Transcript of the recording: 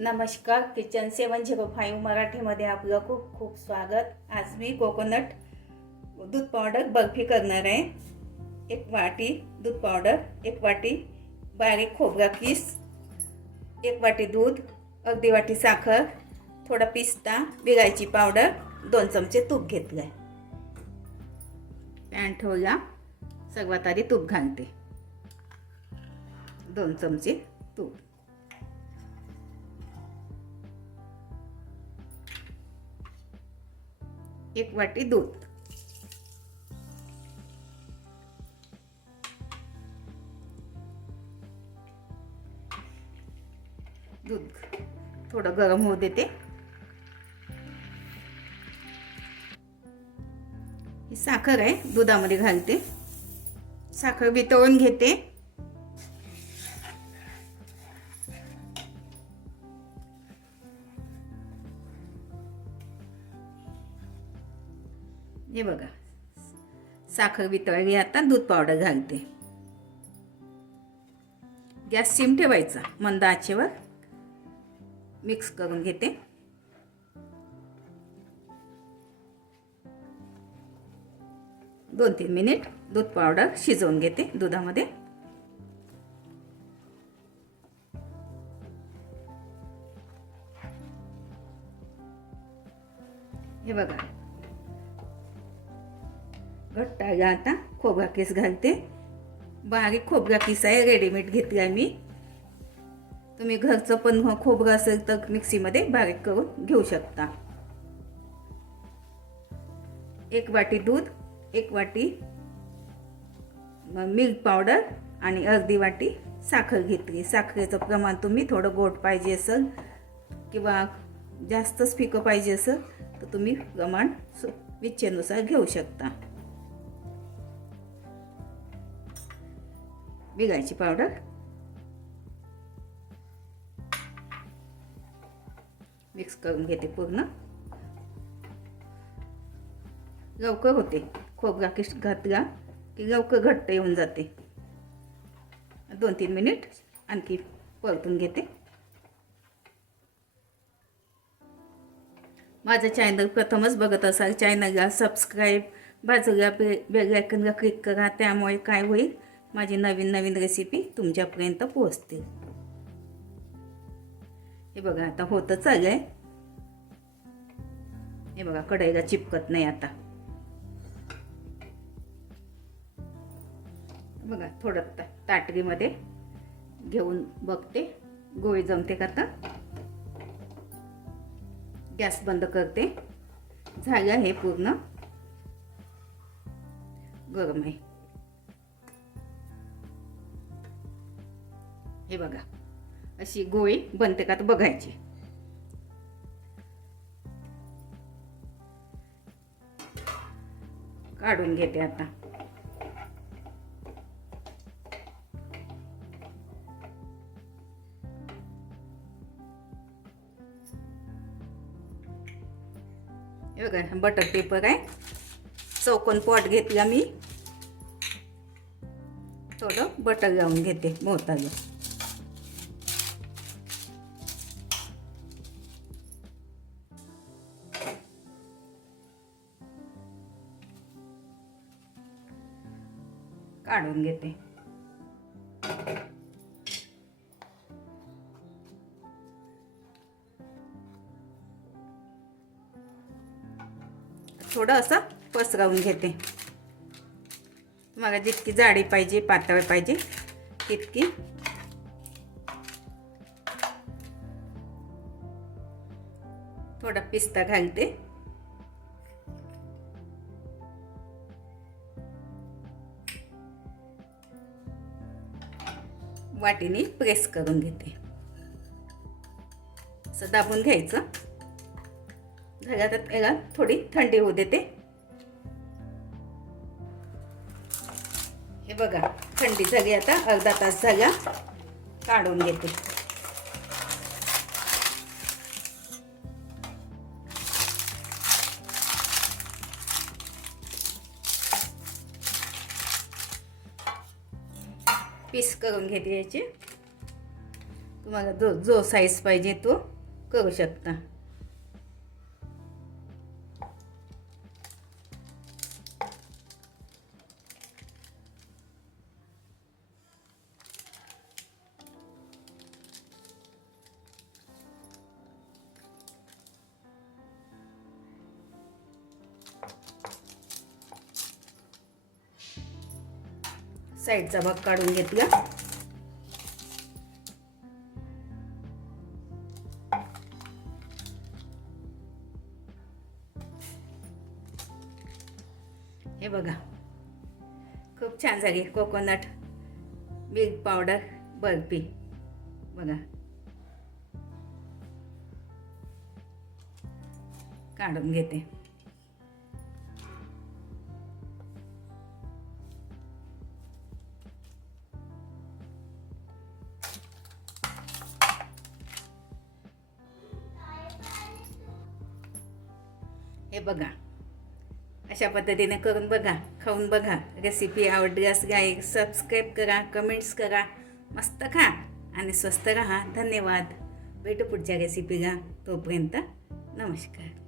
नमस्कार, किचन 705 मराठीमध्ये आपलं खूप खूप स्वागत। आज मी कोकोनट दूध पावडर बर्फी करणार आहे। 1 वाटी दूध पावडर, 1 वाटी बारीक खोबरा किस, 1 वाटी दूध, अर्धी वाटी साखर, थोडा पिस्ता, विलायची पावडर, 2 चमचे तूप घेतले। पॅन ठेवला, सर्वात आधी तूप घालते। 2 चमचे तूप, 1 वाटी दूध, दूध थोडं गरम होऊ देते। ही साखर आहे, दुधामध्ये घालते। साखर वितळून घेते। हे बघा, साखर वितळली। आता दूध पावडर घालते। गॅस सिम ठेवायचा, मंद आचेवर मिक्स करून घेते। दोन 3 मिनिट दूध पावडर शिजवून घेते दुधामध्ये। हे बघा, घट्ट आहे। आता खोबरा किस घालते। बारीक खोबरा किस आहे, रेडीमेड घेतला मी। तुम्ही घरचं पण खोबरं असेल तर मिक्सीमध्ये बारीक करून घेऊ शकता। 1 वाटी दूध, 1 वाटी मिल्क पावडर आणि अर्धी वाटी साखर घेतली। साखरेचं प्रमाण तुम्ही थोडं गोड पाहिजे असेल किंवा जास्तच फिकं पाहिजे असेल तर तुम्ही प्रमाण इच्छेनुसार घेऊ शकता। विलायची पावडर, मिक्स करून घेते पूर्ण। लवकर होते, खोबरा किस घातला की लवकर घट्ट येऊन जाते। 2-3 मिनिट आणखी परतून घेते। माझं चॅनल प्रथमच बघत असाल, चॅनलला सबस्क्राईब, बाजूला बेल आयकॉनला क्लिक करा। त्यामुळे काय होईल, माझी नवीन नवीन रेसिपी तुमच्यापर्यंत पोहोचतील। हे बघा, आता होतं चाललंय। हे बघा, कढईला चिपकत नाही आता। बघा, थोडं ताटलीमध्ये घेऊन बघते गोळी जमते का। आता गॅस बंद करते। झालं, हे पूर्ण गरम आहे। हे बघा, अशी गोळी बनते का तर बघायची। काढून घेते आता। हे बघा, बटर पेपर आहे। चौकोन पॉट घेतला मी। थोडं बटर लावून घेते भोवताली। काढून घेते। थोडं असं पसरवून घेते। तुम्हाला जितकी जाडी पाहिजे, पातळ पाहिजे तितकी। थोडा पिस्ता घालते। वाटीने प्रेस करून घेते। असं दाबून घ्यायचं। झालं, तर याला थोडी थंडी होऊ देते। हे बघा, थंडी झाली। आता अर्धा तास झाला, काढून घेते। पीस करून घेते याचे। तुम्हाला जो साईज पाहिजे तो करू शकता. साईडचा भाग काढून घेतला. हे बघा, खूप छान झाली कोकोनट मिल्क पावडर बर्फी. बघा, काढून घेते. हे बघा, अशा पद्धतीने करून बघा, खाऊन बघा. रेसिपी आवडल्यास गाईक सबस्क्राईब करा, कमेंट्स करा. मस्त खा आणि स्वस्त राहा. धन्यवाद. भेटू पुढच्या रेसिपीला. तोपर्यंत नमस्कार.